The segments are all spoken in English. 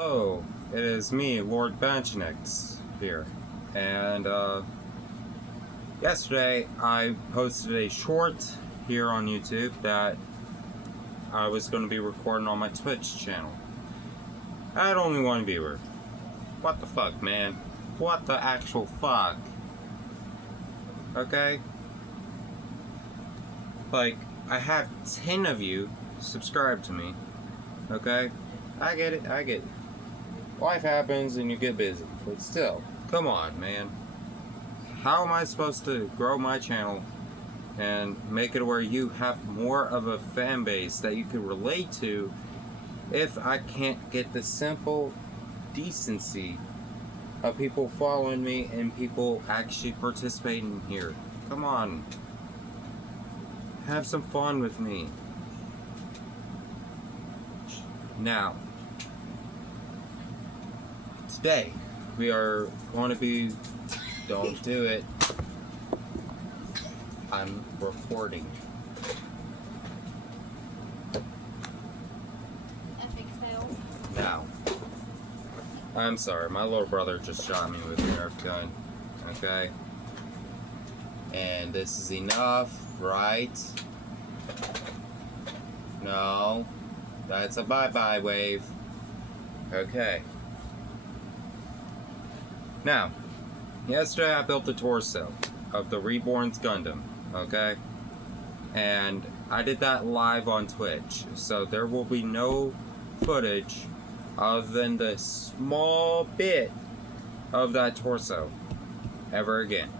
Oh, it is me, Lord Benchnix, here. And, yesterday I posted a short here on YouTube that I was going to be recording on my Twitch channel. I had only one viewer. What the fuck, man? What the actual fuck? Okay? Like, I have 10 of you subscribe to me. Okay? I get it. Life happens and you get busy, but still, come on, man. How am I supposed to grow my channel and make it where you have more of a fan base that you can relate to if I can't get the simple decency of people following me and people actually participating here? Come on. Have some fun with me. Now, today we are going to be, don't do it, I'm recording. Epic fail. Now, I'm sorry, my little brother just shot me with a Nerf gun, okay? And this is enough, right? No, that's a bye-bye wave. Okay. Now, yesterday I built the torso of the Reborns Gundam, okay? And I did that live on Twitch, so there will be no footage other than the small bit of that torso ever again,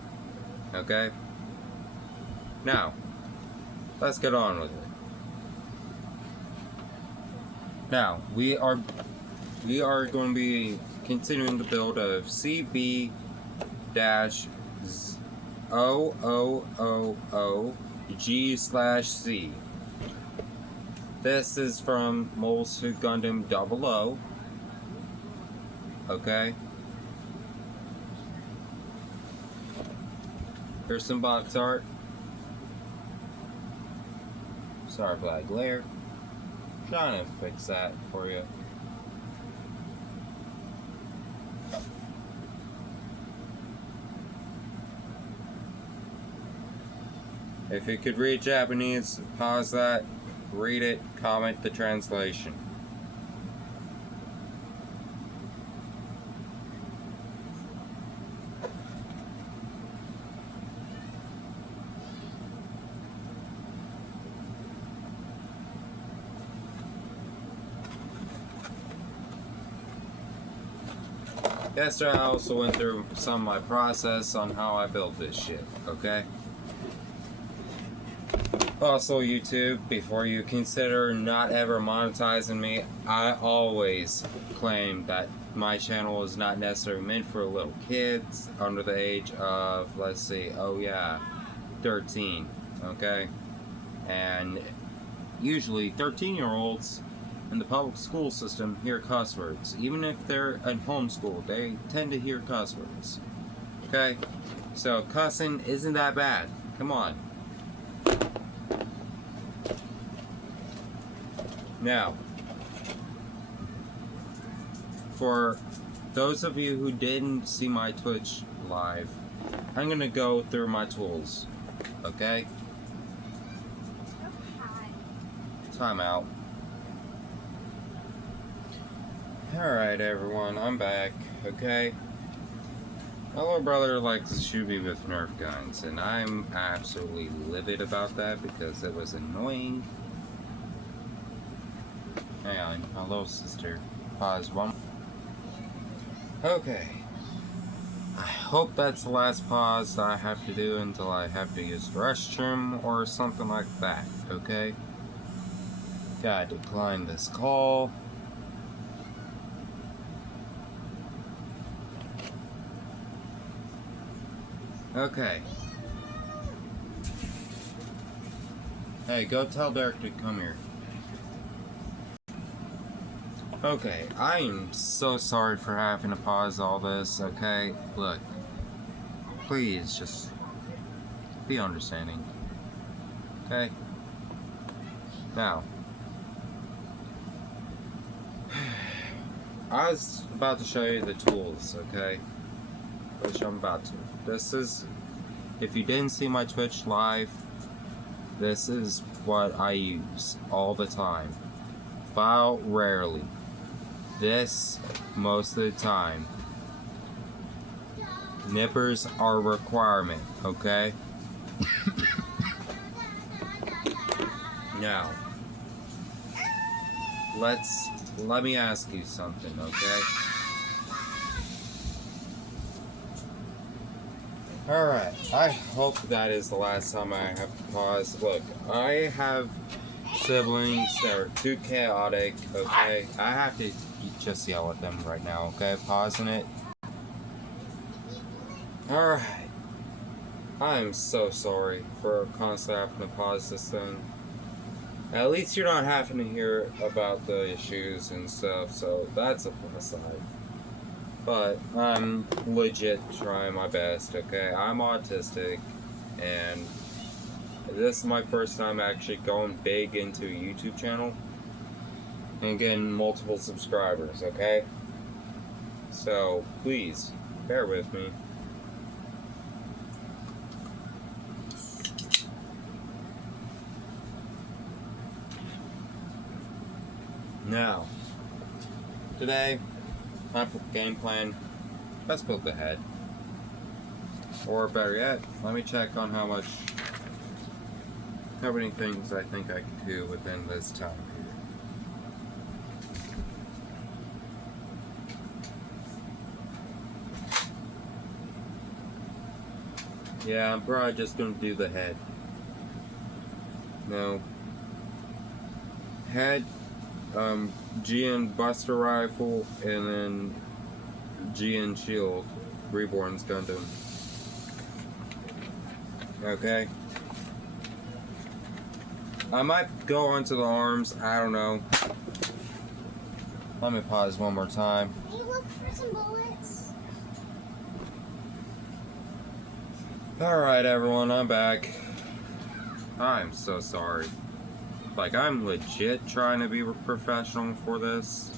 okay? Now, let's get on with it. Now, we are going to be continuing the build of CB-0000G/C. This is from Moles Who Gundam 00. Okay. Here's some box art. Sorry for that glare. Trying to fix that for you. If you could read Japanese, pause that, read it, comment the translation. Yesterday I also went through some of my process on how I built this shit, okay? Also, YouTube, before you consider not ever monetizing me, I always claim that my channel is not necessarily meant for little kids under the age of, let's see, 13, okay? And usually 13-year-olds in the public school system hear cuss words. Even if they're at homeschool, they tend to hear cuss words, okay? So cussing isn't that bad. Come on. Now, for those of you who didn't see my Twitch live, I'm going to go through my tools, okay? Time out. Alright everyone, I'm back, okay? My little brother likes to shoot me with Nerf guns, and I'm absolutely livid about that because it was annoying. Hang on, my little sister. Pause one. Okay. I hope that's the last pause that I have to do until I have to use the restroom or something like that, okay? Gotta decline this call. Okay. Hey, go tell Derek to come here. Okay, I am so sorry for having to pause all this, okay? Look, please just be understanding, okay? Now, I was about to show you the tools, okay? Which I'm about to. This is, if you didn't see my Twitch live, this is what I use all the time. File rarely. This most of the time. Nippers are a requirement, okay? Now, let me ask you something, okay? Alright, I hope that is the last time I have to pause. Look, I have siblings that are too chaotic, okay? I have to just yell at them right now, okay? Pausing it. Alright. I'm so sorry for constantly having to pause this thing. At least you're not having to hear about the issues and stuff, so that's a plus side. But I'm legit trying my best, okay? I'm autistic, and this is my first time actually going big into a YouTube channel and getting multiple subscribers, okay? So, please, bear with me. Now, today, my game plan, let's build the head. Or better yet, let me check on how many things I think I can do within this time period. Yeah, I'm probably just gonna do the head. No. Head, GN Buster Rifle, and then GN Shield, Reborns Gundam. Okay. I might go onto the arms, I don't know. Let me pause one more time. Can you look for some bullets? Alright everyone, I'm back. I'm so sorry. Like, I'm legit trying to be professional for this.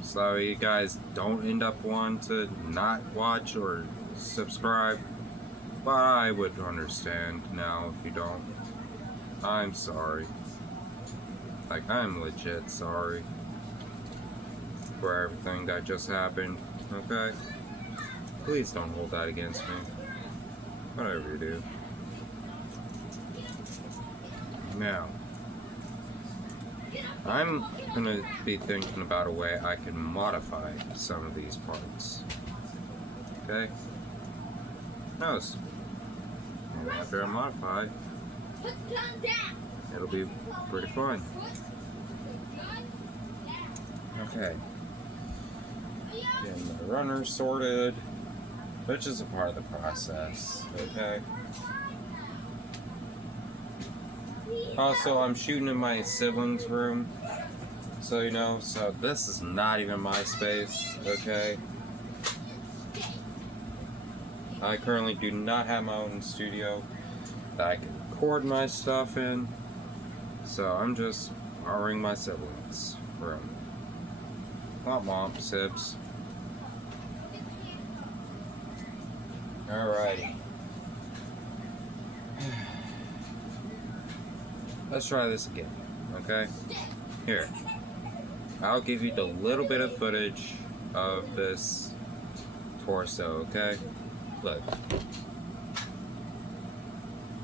So you guys don't end up wanting to not watch or subscribe. But I would understand now if you don't. I'm sorry. Like, I'm legit sorry for everything that just happened, okay? Please don't hold that against me. Whatever you do. Now, I'm gonna be thinking about a way I can modify some of these parts. Okay? Notice. And after I modify, it'll be pretty fun. Okay. Getting the runner sorted, which is a part of the process. Okay. Also, I'm shooting in my siblings' room, so you know, so this is not even my space, okay? I currently do not have my own studio that I can record my stuff in, so I'm just borrowing my siblings' room. Not mom, sibs. Alrighty. Let's try this again, okay? Here. I'll give you the little bit of footage of this torso, okay? Look.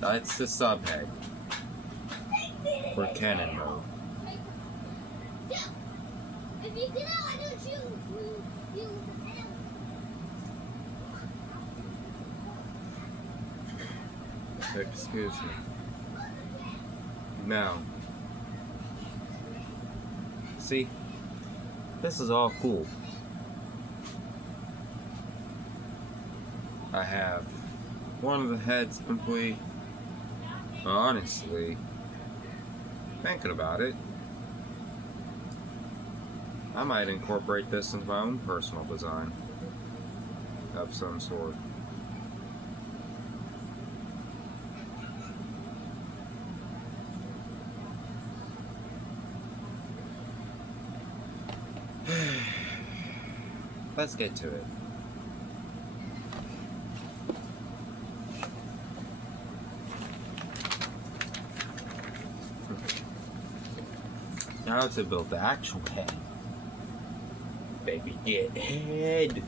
That's the subhead for cannon mode. Excuse me. Now, see, this is all cool. I have one of the heads complete. Honestly, thinking about it, I might incorporate this into my own personal design of some sort. let's get to it. Now to build the actual head. Baby, get head.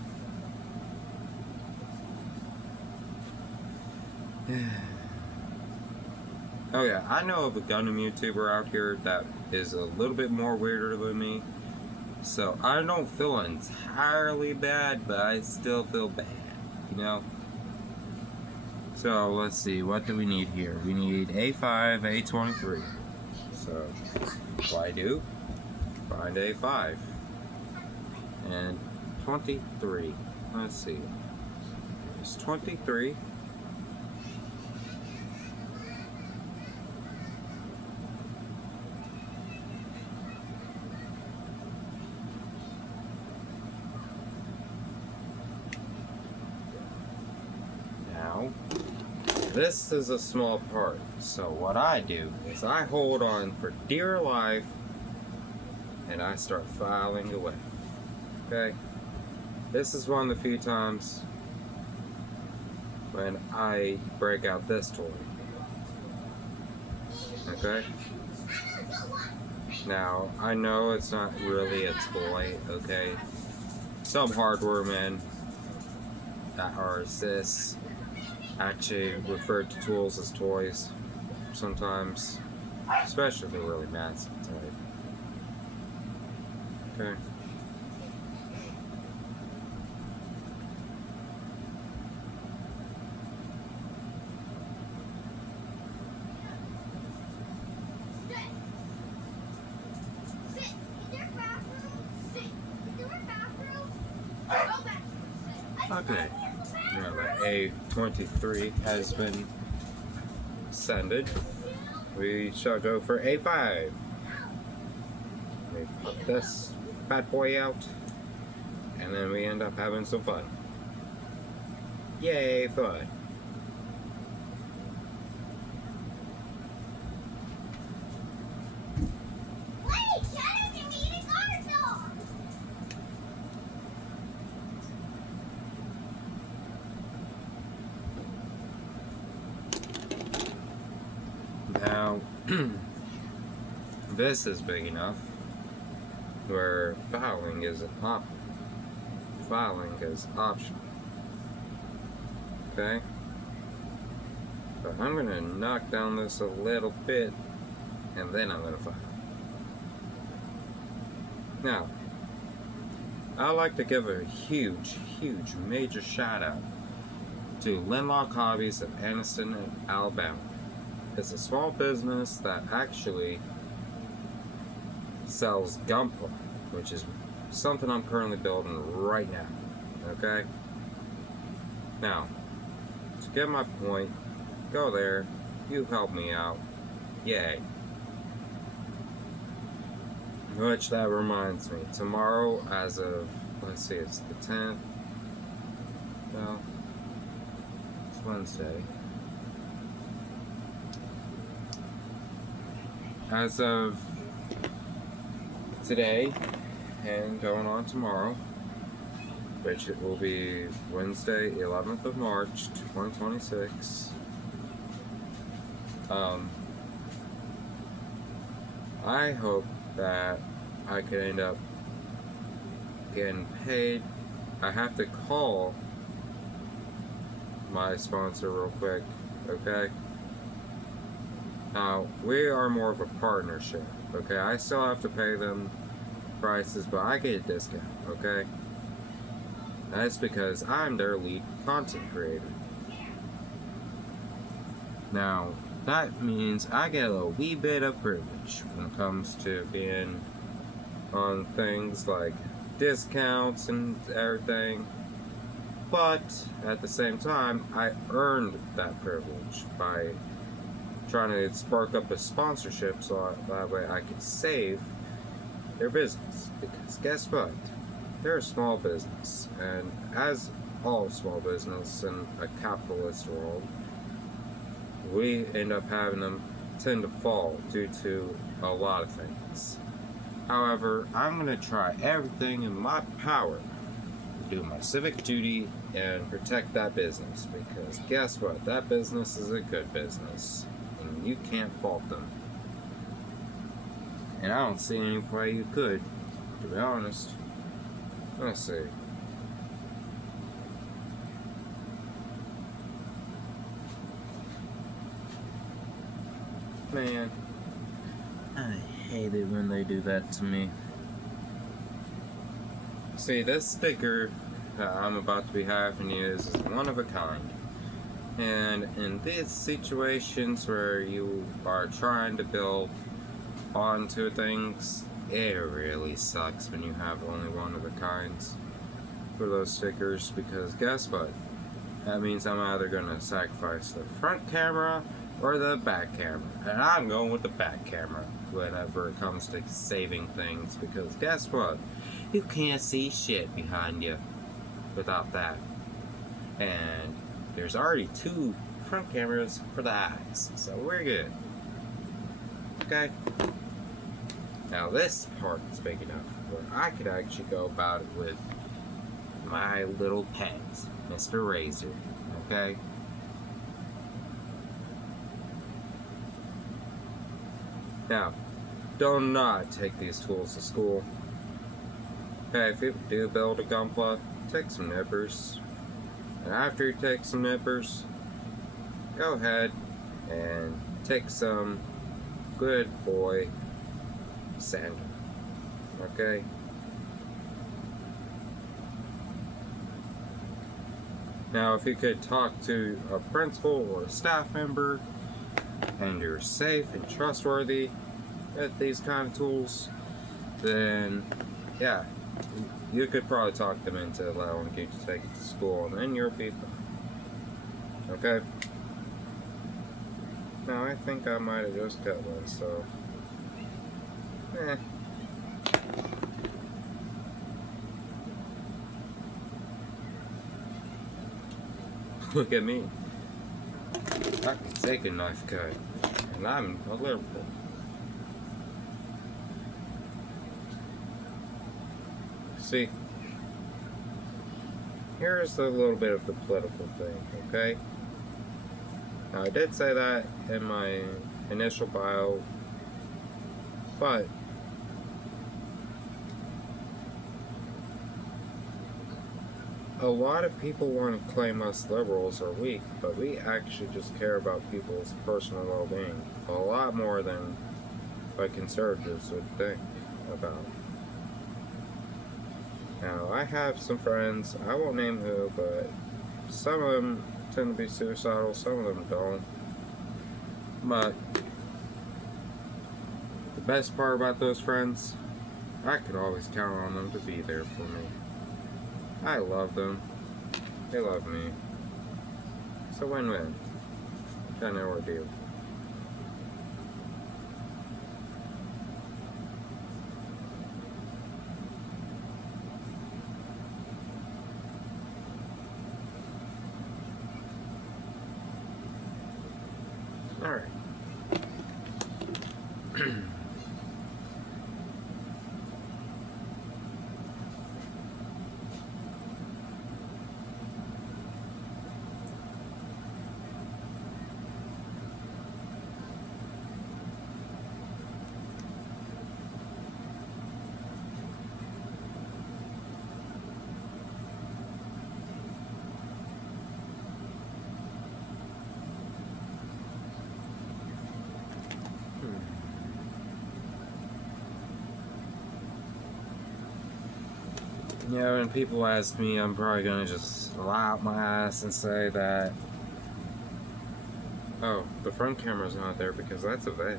Oh yeah, I know of a Gundam YouTuber out here that is a little bit more weirder than me. So I don't feel entirely bad, but I still feel bad, you know? So let's see, what do we need here? We need A5, A23. So what I do? Find A5. And 23. Let's see. It's 23. Now, this is a small part. So what I do is I hold on for dear life and I start filing away. Okay? This is one of the few times when I break out this toy. Okay? Now, I know it's not really a toy, okay? Some hardware men that are cis actually refer to tools as toys sometimes, especially the really massive type. Okay. Okay. Now the A23 has been sended. We shall go for A5. We pop this bad boy out, and then we end up having some fun. Yay, fun. Now, this is big enough where filing is optional. Okay? But I'm gonna knock down this a little bit and then I'm gonna file. Now, I'd like to give a huge major shout out to Linlock Hobbies of Anniston, Alabama. It's a small business that actually sells Gundam, which is something I'm currently building right now. Okay? Now, to get my point, go there, you help me out. Yay. Which that reminds me, tomorrow as of, let's see, it's the 10th. No, it's Wednesday. As of today and going on tomorrow, which it will be Wednesday, 11th of March, 2026. I hope that I can end up getting paid. I have to call my sponsor real quick, okay? Now, we are more of a partnership, okay? I still have to pay them prices, but I get a discount, okay? That's because I'm their lead content creator. Now, that means I get a wee bit of privilege when it comes to being on things like discounts and everything. But, at the same time, I earned that privilege by trying to spark up a sponsorship so that way I could save their business. Because guess what? They're a small business, and as all small business in a capitalist world, we end up having them tend to fall due to a lot of things. However, I'm going to try everything in my power do my civic duty and protect that business, because guess what? That business is a good business, and you can't fault them. And I don't see any way you could, to be honest. Let's see. Man, I hate it when they do that to me. See, this sticker that I'm about to be having is one of a kind. And in these situations where you are trying to build onto things, it really sucks when you have only one of a kinds for those stickers, because guess what? That means I'm either gonna sacrifice the front camera or the back camera. And I'm going with the back camera whenever it comes to saving things, because guess what? You can't see shit behind you without that. And there's already 2 front cameras for the eyes, so we're good. Okay? Now this part is big enough where I could actually go about it with my little pet, Mr. Razor. Okay? Now, do not take these tools to school. Okay, if you do build a Gunpla, take some nippers. And after you take some nippers, go ahead and take some good boy sand. Okay? Now, if you could talk to a principal or a staff member, and you're safe and trustworthy with these kind of tools, then yeah, you could probably talk them into allowing you to take it to school, and then you'll be fine. Okay? Now, I think I might have just got one, so look at me. I can take a knife cut, and I'm a liberal. See, here's a little bit of the political thing, okay? Now, I did say that in my initial bio, but a lot of people want to claim us liberals are weak, but we actually just care about people's personal well-being a lot more than what conservatives would think about. Now, I have some friends, I won't name who, but some of them tend to be suicidal, some of them don't. But the best part about those friends, I could always count on them to be there for me. I love them. They love me. It's a win-win. Kind of ordeal. Alright. Yeah, when people ask me, I'm probably gonna just lie out my ass and say that, oh, the front camera's not there because that's a vet.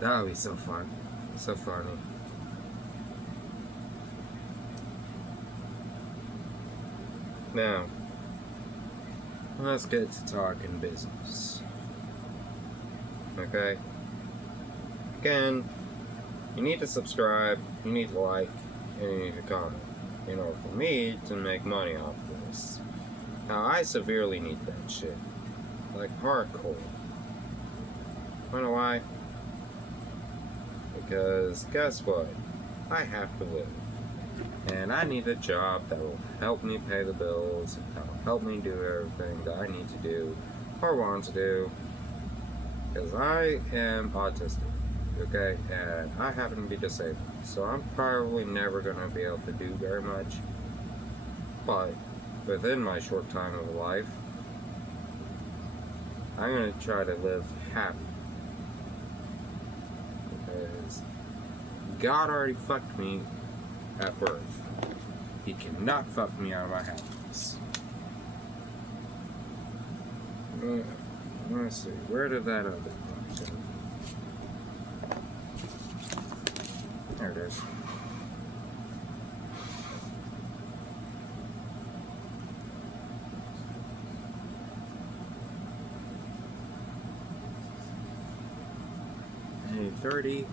That would be so fun. So funny. Now, let's get to talking business. Okay? Again, you need to subscribe, you need to like, and you need to comment in order for me to make money off of this. Now, I severely need that shit. Like hardcore. Wanna know why? Because guess what? I have to live. And I need a job that will help me pay the bills, that will help me do everything that I need to do or want to do. Because I am autistic, okay? And I happen to be disabled. So I'm probably never going to be able to do very much. But within my short time of life, I'm going to try to live happy. Because God already fucked me at birth. He cannot fuck me out of my happiness. Let's see, where did that other one go? There it is. Hey, 30.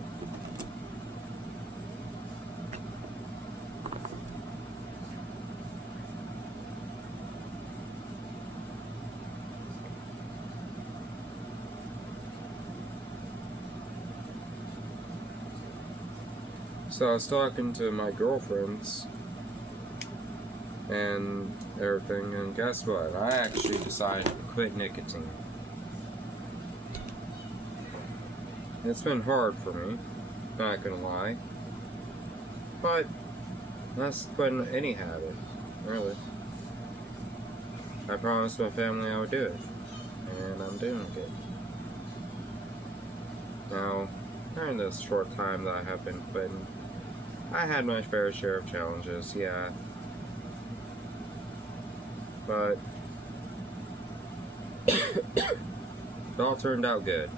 So I was talking to my girlfriends and everything, and guess what? I actually decided to quit nicotine. It's been hard for me, not gonna lie. But that's quitting any habit, really. I promised my family I would do it, and I'm doing it. Now, during this short time that I have been quitting, I had my fair share of challenges, yeah. But it all turned out good.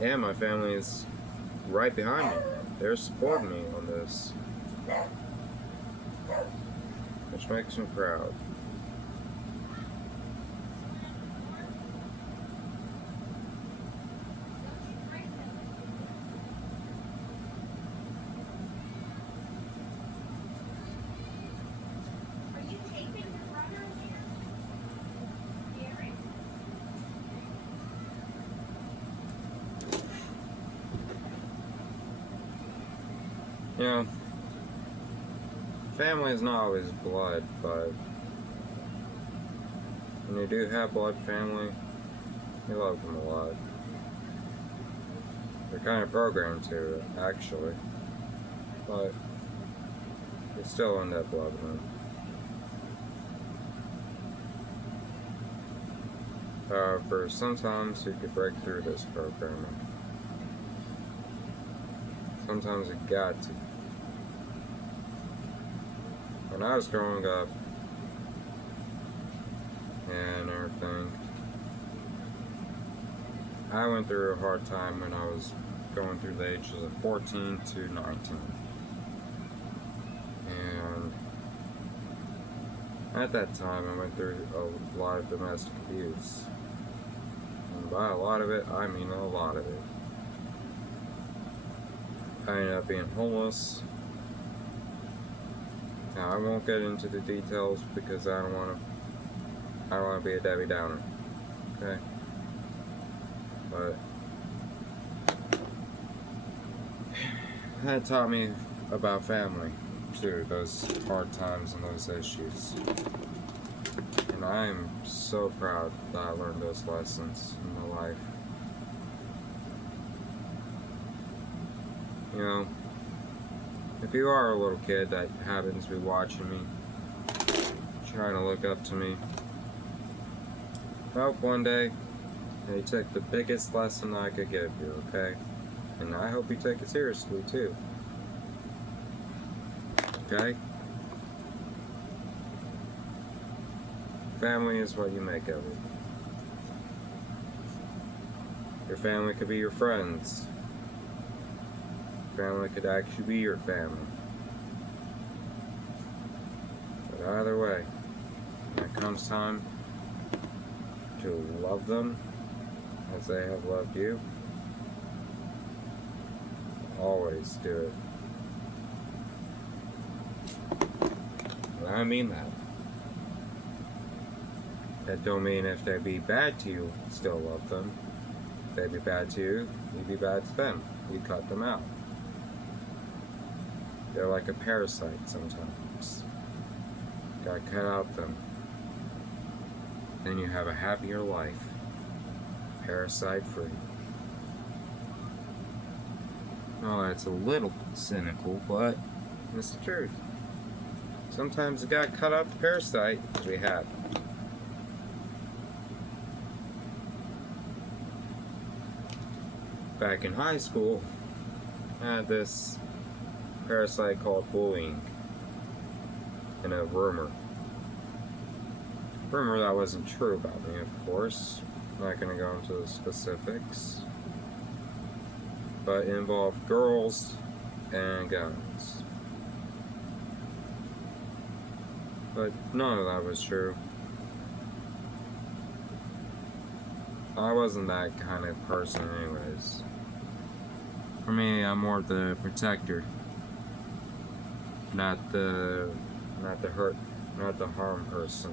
And my family is right behind me. They're supporting me on this, which makes me proud. You know, family is not always blood, but when you do have blood family, you love them a lot. You're kind of programmed to it, actually, but you still end up loving them. However, sometimes you could break through this programming. Sometimes you got to. When I was growing up and everything, I went through a hard time when I was going through the ages of 14 to 19. And at that time, I went through a lot of domestic abuse. And by a lot of it, I mean a lot of it. I ended up being homeless. Now I won't get into the details because I don't want to be a Debbie Downer. Okay? But that taught me about family too, those hard times and those issues. And I am so proud that I learned those lessons in my life. You know, if you are a little kid that happens to be watching me, trying to look up to me, I hope one day you take the biggest lesson I could give you, okay? And I hope you take it seriously too. Okay? Family is what you make of it. Your family could be your friends. Family could actually be your family. But either way, when it comes time to love them as they have loved you, always do it. And I mean that. That don't mean if they be bad to you, still love them. If they be bad to you, you be bad to them. You cut them out. They're like a parasite sometimes. Gotta cut out them. Then you have a happier life. Parasite free. Oh, that's a little cynical, but it's the truth. Sometimes you gotta cut out the parasite, as we have. Back in high school, I had this parasite called bullying. And a rumor. Rumor that wasn't true about me, of course. I'm not gonna go into the specifics. But it involved girls and guns. But none of that was true. I wasn't that kind of person anyways. For me, I'm more the protector. Not the hurt, not the harm person.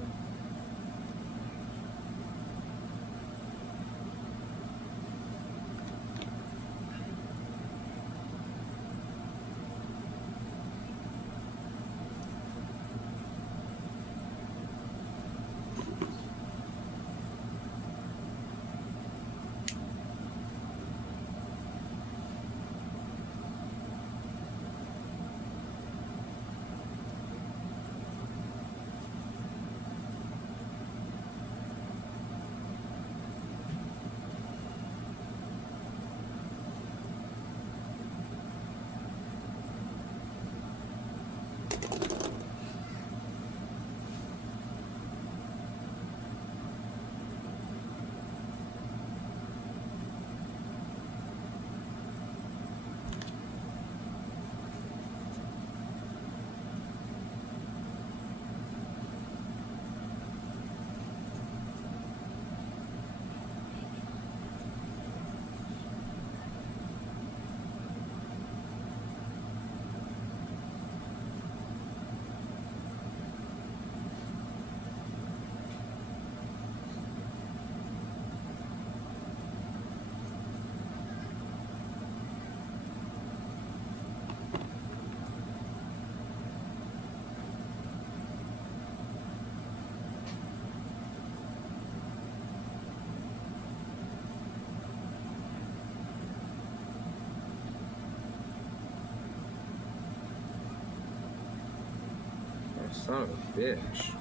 Son of a bitch.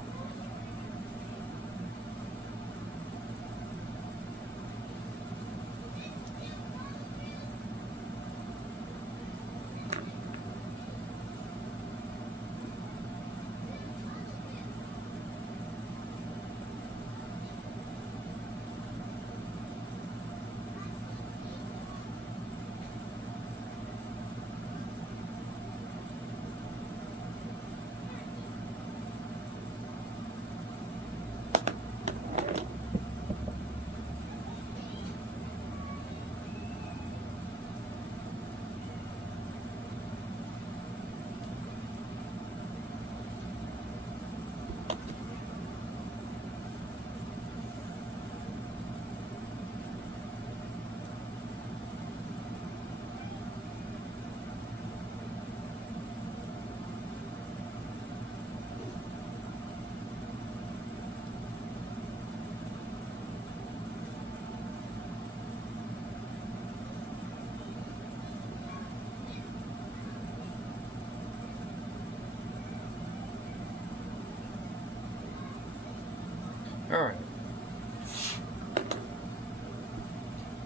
Alright.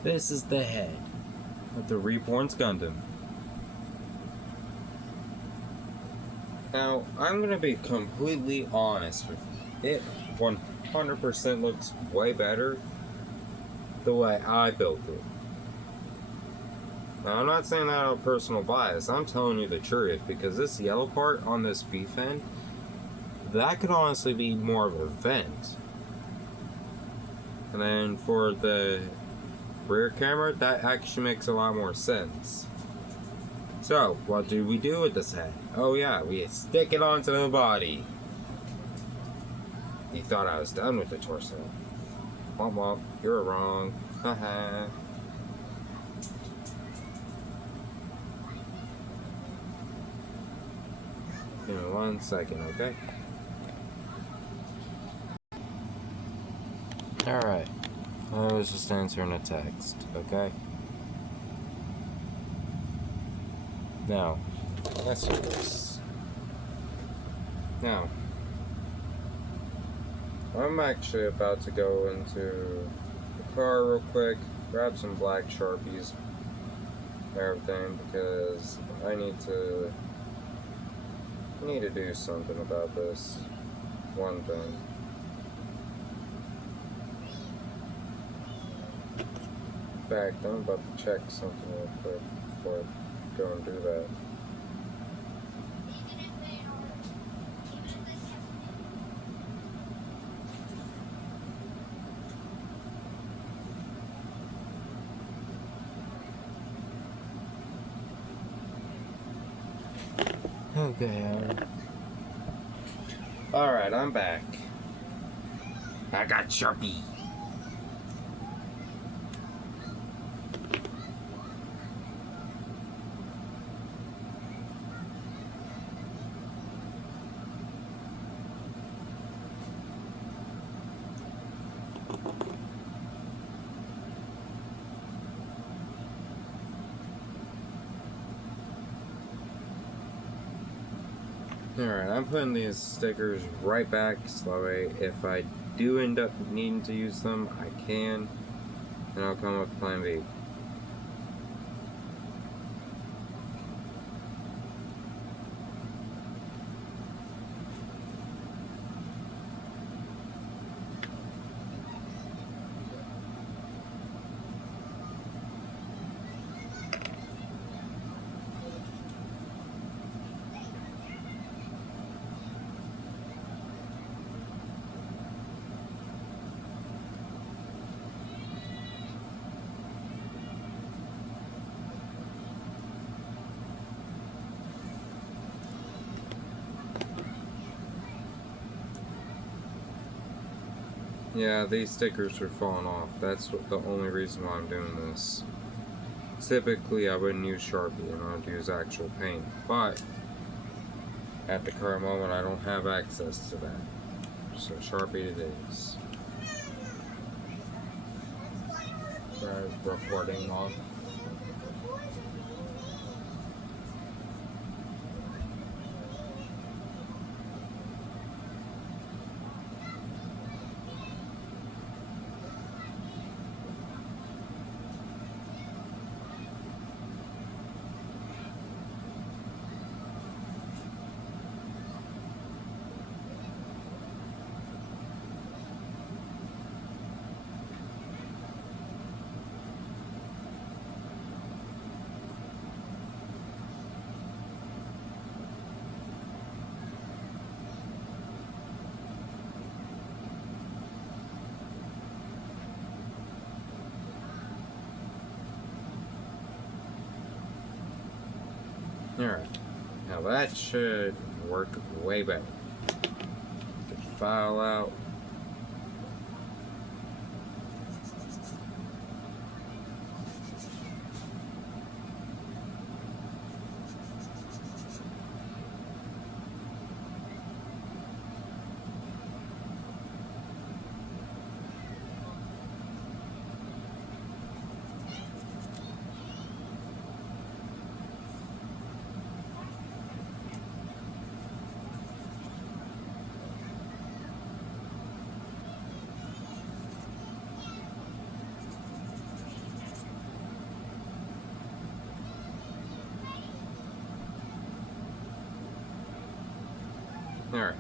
This is the head of the Reborns Gundam. Now, I'm gonna be completely honest with you. It 100% looks way better the way I built it. Now, I'm not saying that out of personal bias. I'm telling you the truth, because this yellow part on this beef end, that could honestly be more of a vent. And then for the rear camera, that actually makes a lot more sense. So, what do we do with this head? Oh yeah, we stick it onto the body. You thought I was done with the torso. Womp womp, you're wrong. Haha. Give me 1 second, okay? Alright. I was just answering a text, okay? Now, let's do this. Now, I'm actually about to go into the car real quick, grab some black Sharpies and everything, because I need to do something about this one thing. In fact, I'm about to check something real quick before I go and do that. Okay. Alright, I'm back. I got Sharpie. Alright, I'm putting these stickers right back so that way if I do end up needing to use them, I can, and I'll come up with plan B. Yeah, these stickers are falling off. That's the only reason why I'm doing this. Typically, I wouldn't use Sharpie and I'd use actual paint, but at the current moment, I don't have access to that. So Sharpie it is. Recording on. Alright, now that should work way better. Get the file out. Alright.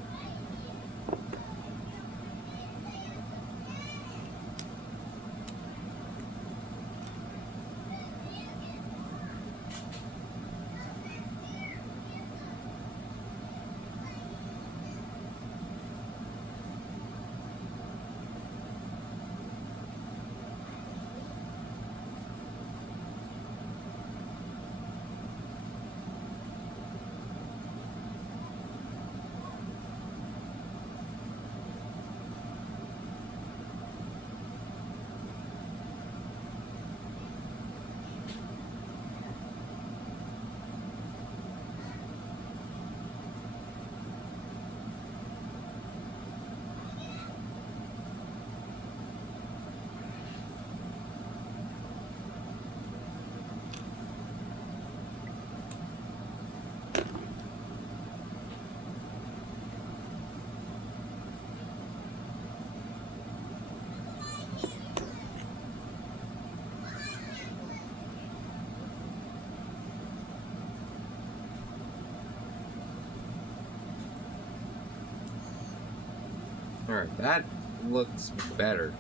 Alright, that looks better.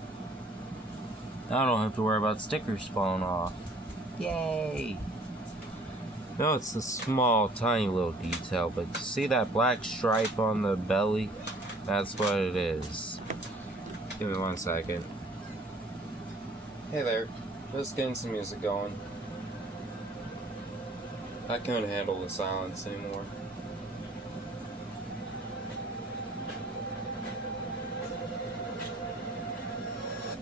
I don't have to worry about stickers falling off. Yay! No, it's a small, tiny little detail, but see that black stripe on the belly? That's what it is. Give me 1 second. Hey there. Just getting some music going. I couldn't handle the silence anymore.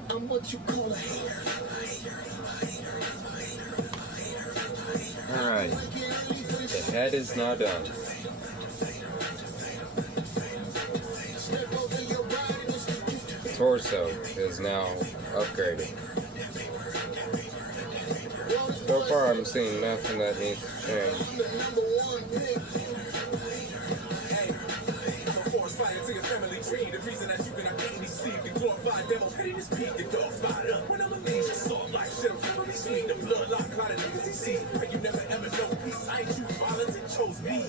I'm what you call a hater. Alright. The head is not done. Torso is now upgraded. So far I'm seeing nothing that needs to change.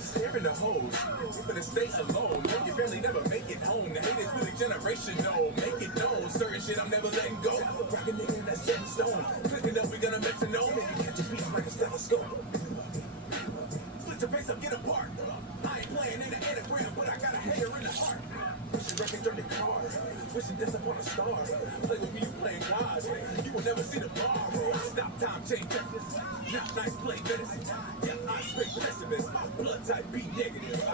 Staring the hoes, you finna stay alone. Hope your family never make it home. The hate is really generational. Make it known, certain shit I'm never letting go. Rockin' nigga that's set in stone. Clicking up, we gonna metronome. And you catch a beat like a stethoscope. Split your pace up, get apart. I ain't playing in the anagram, but I got a hater in the heart. Wishing records dirty car. Wishing death upon a star. Play with me, you playing God. You will never see the bar. Stop time, change records. Not nice play medicine. Yeah, I spit pessimist. My blood type be negative. I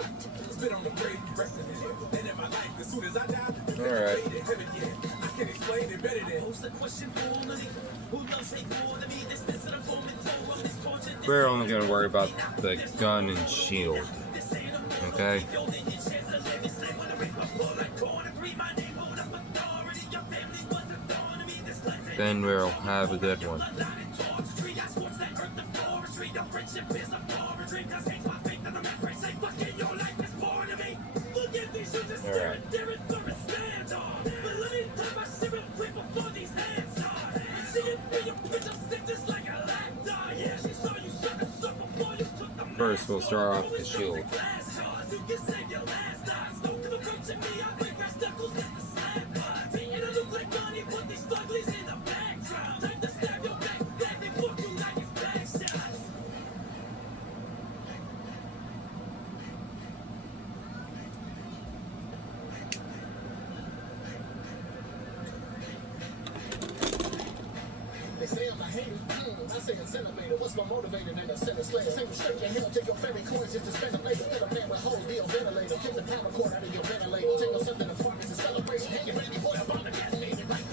spit on the grave, you rest in it. And in my life, as soon as I die, you Alright. heaven, yeah. I can explain it better than Who's the question for me? Who loves hate more than me? This that I'm going through on this torture. We're only going to worry about the gun and shield. Okay? Then we'll have a good one. Alright. First, we'll start off with the shield. They say I'm a hater. I say a centimeter. What's my motivator? Then a center slayer. Single straight to hell. Take your fairy coins just to spend a later. Fill a man with holes. Deal ventilator. Kick the power cord out of your ventilator. Take your something apart. It's a celebration. Hang your baby boy up on the detonator. Like,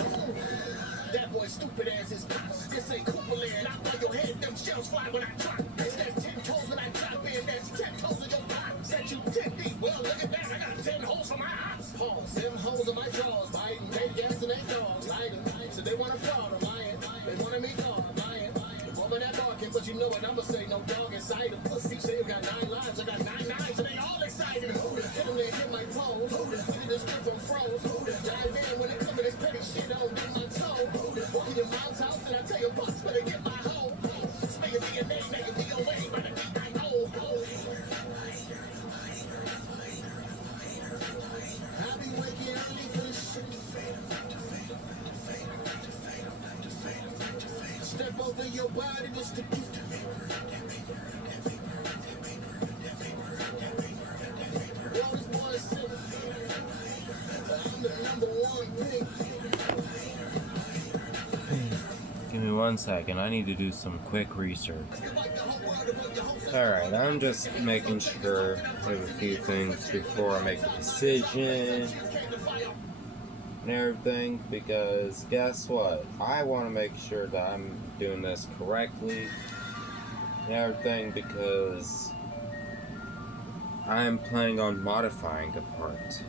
that boy stupid ass is pops. This ain't Cooper land. Knock by your head. Them shells fly when I drop. That's 10 toes when I drop in. That's 10 toes in your pot. Set you 10 deep. Well, look at that. I got 10 holes for my ops. Pause. Them holes in my jaws. Biting. They gas and they dogs. Lighting. So they want to fraud. I'm lying. They wanted me gone. Lying. The woman that barking. But you know what I'ma say. No dog inside the pussy. Say you got 9 lives. I got 9 lives. And they all excited. Hit them there. Hit my pose. Look at this grip on froze. Dive in when it come to this petty shit. I don't get my toe. Walk in your mom's house and I tell your boss better get my hoe. Spell your DNA, make it DOA by the beat I know. I be waking early for this shit. Step over your body just to get to me. All this boy said, I'm the #1 pig. Give me 1 second. I need to do some quick research. Alright, I'm just making sure I have a few things before I make a decision and everything, because guess what? I want to make sure that I'm doing this correctly and everything, because I'm planning on modifying the part.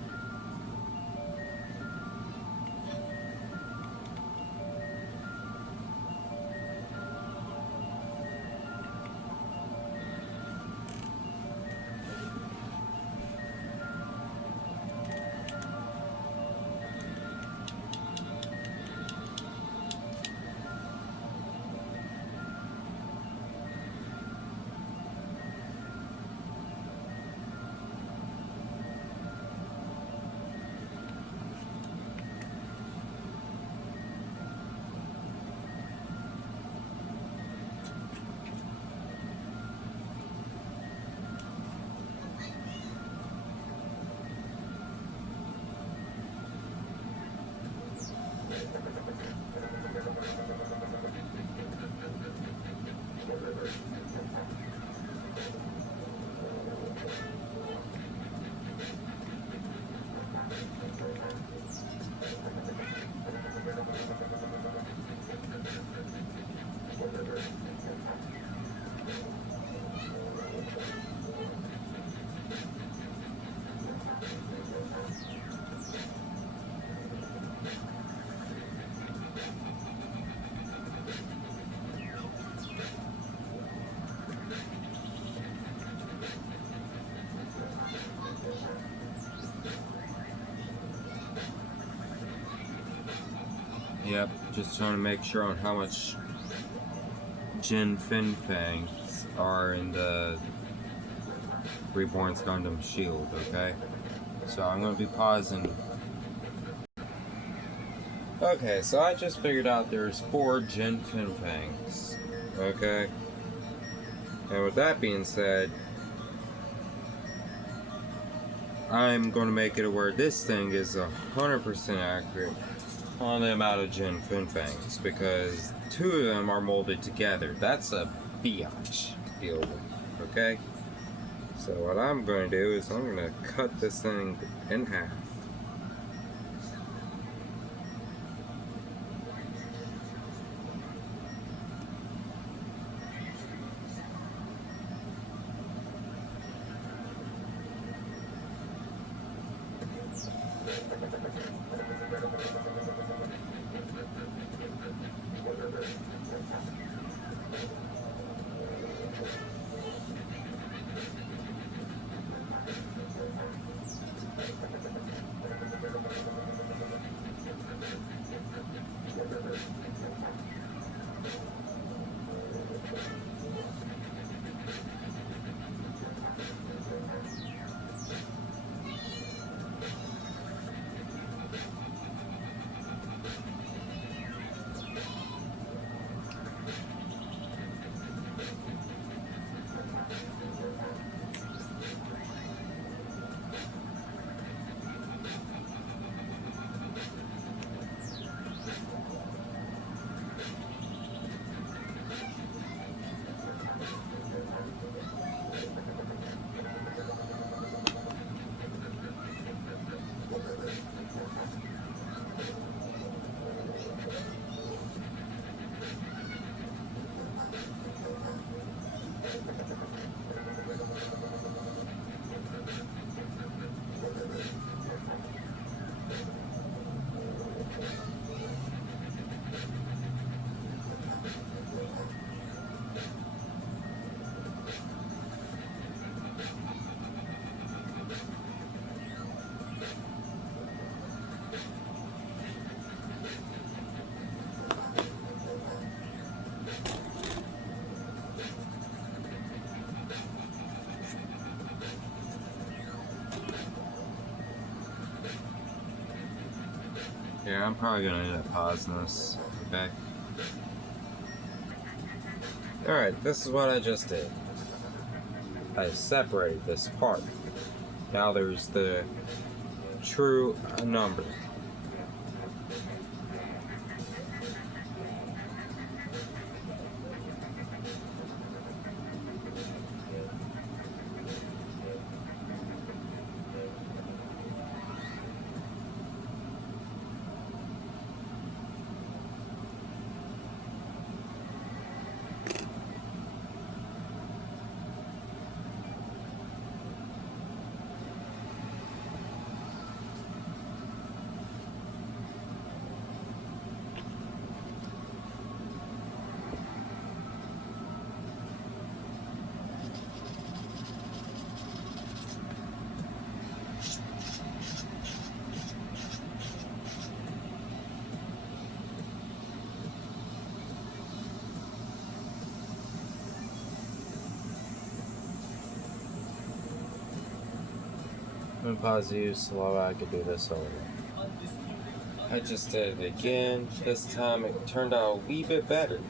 Yep, just trying to make sure on how much Jin Fin Fangs are in the Reborns Gundam shield, okay? So I'm going to be pausing. Okay, so I just figured out there's 4 Jin Fin Fangs, okay? And with that being said, I'm going to make it where this thing is 100% accurate on the amount of Jin Fin Fangs, because 2 of them are molded together. That's a biatch deal with, okay? So what I'm going to do is I'm going to cut this thing in half. Yeah, I'm probably gonna end up pausing this, okay? Alright, this is what I just did. I separated this part. Now there's the true number. I'm gonna pause you so I could do this over. I just did it again. This time it turned out a wee bit better.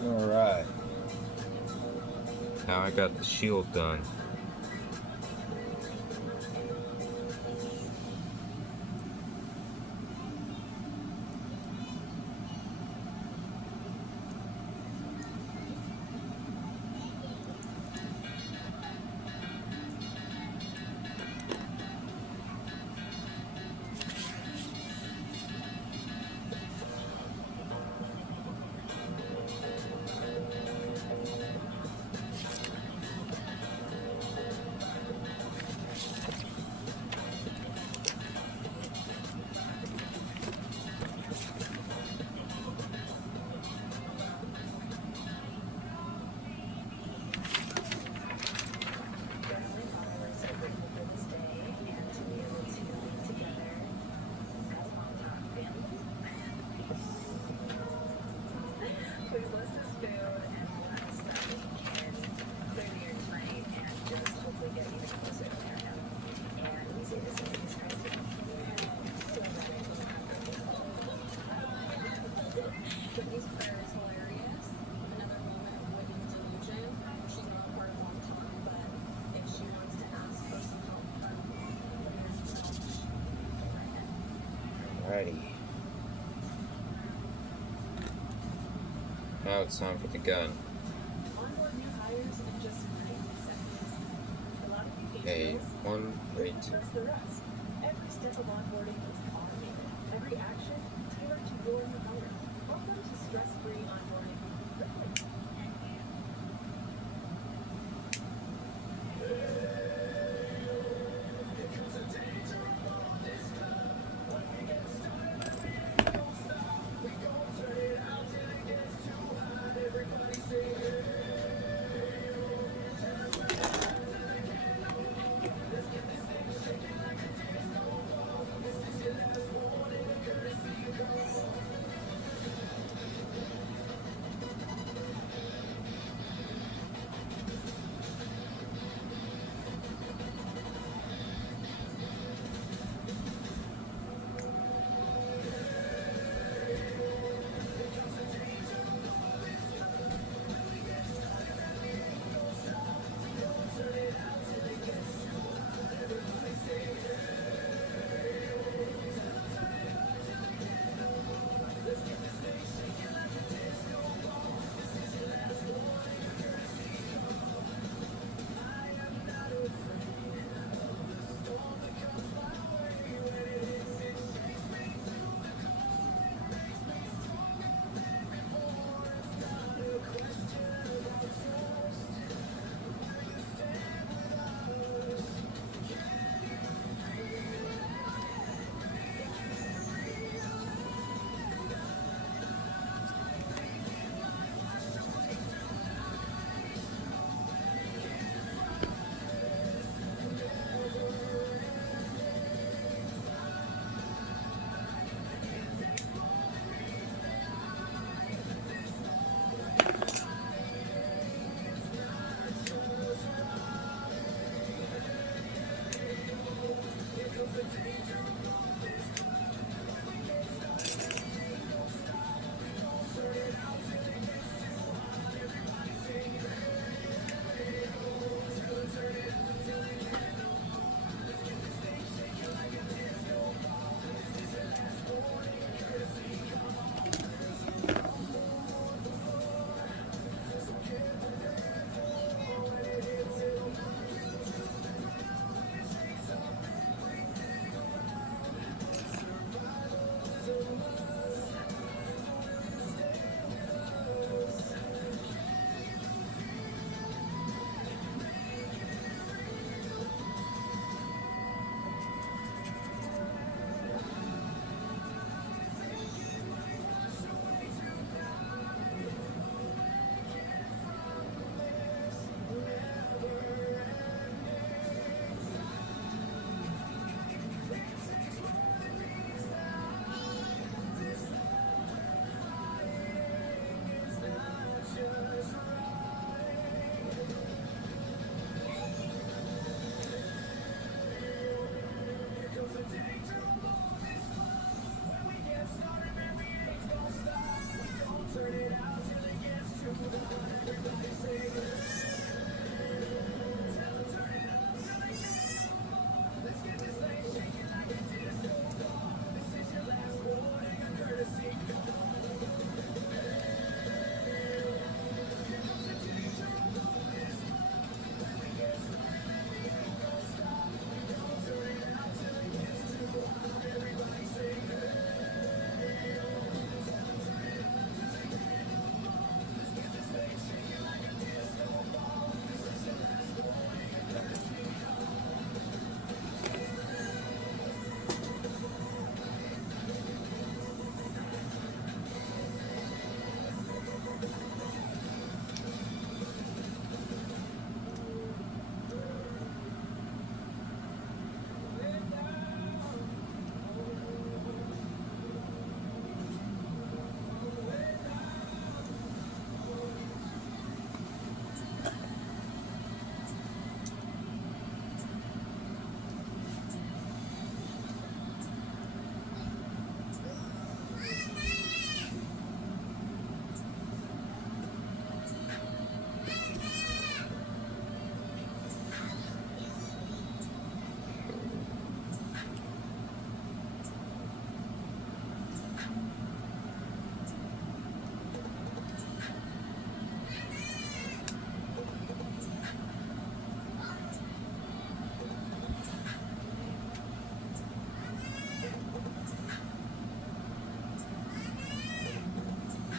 Alright. Now I got the shield done. Alrighty. Now it's time for the gun. Hey, 1, 3, 2. Every step of onboarding is automated. Every action tailored to your new hire. Welcome to stress-free onboarding.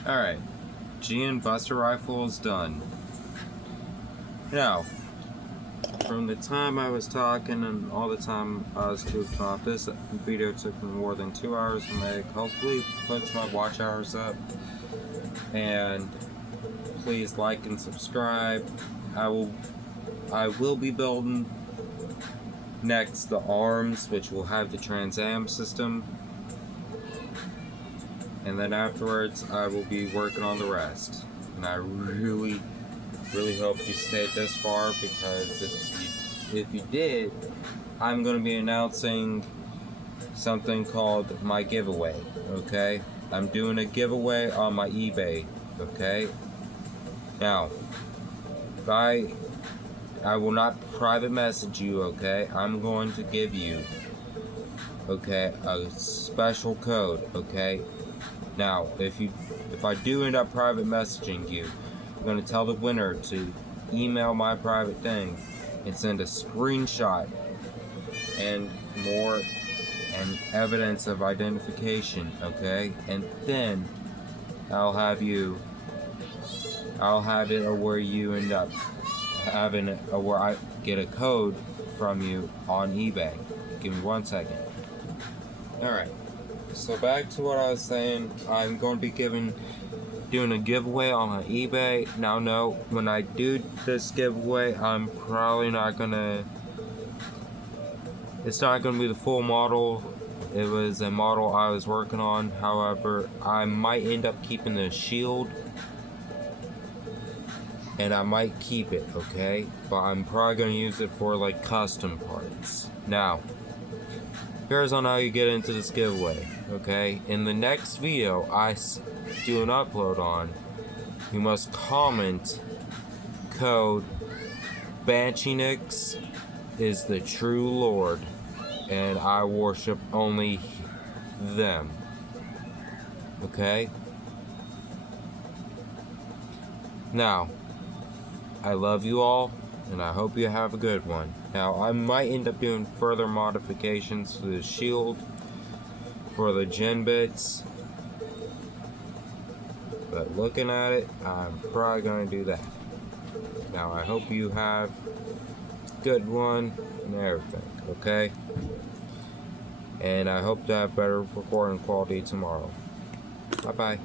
Alright. GN Buster Rifle is done. Now, from the time I was talking and all the time I was goofing off, this video took me more than 2 hours to make. Hopefully puts my watch hours up. And please like and subscribe. I will be building next the arms, which will have the Trans Am system. And then afterwards I will be working on the rest. And I really hope you stayed this far, because if you did, I'm going to be announcing something called my giveaway, okay? I'm doing a giveaway on my eBay, okay? Now, I will not private message you, okay? I'm going to give you, okay, a special code, okay? Now, if I do end up private messaging you, I'm going to tell the winner to email my private thing and send a screenshot and more and evidence of identification, okay? And then I'll have it where you end up having it, or where I get a code from you on eBay. Give me 1 second. Alright, so back to what I was saying. I'm going to be doing a giveaway on my eBay. Now, no, when I do this giveaway, I'm probably not gonna. It's not gonna be the full model. It was a model I was working on. However, I might end up keeping the shield, and I might keep it, okay? But I'm probably gonna use it for like custom parts. Now, here's on how you get into this giveaway, okay? In the next video I do an upload on, you must comment code Banchinix is the true Lord, and I worship only them, okay? Now, I love you all, and I hope you have a good one. Now, I might end up doing further modifications to the shield for the gen bits, but looking at it, I'm probably going to do that. Now, I hope you have a good one and everything, okay? And I hope to have better recording quality tomorrow. Bye-bye.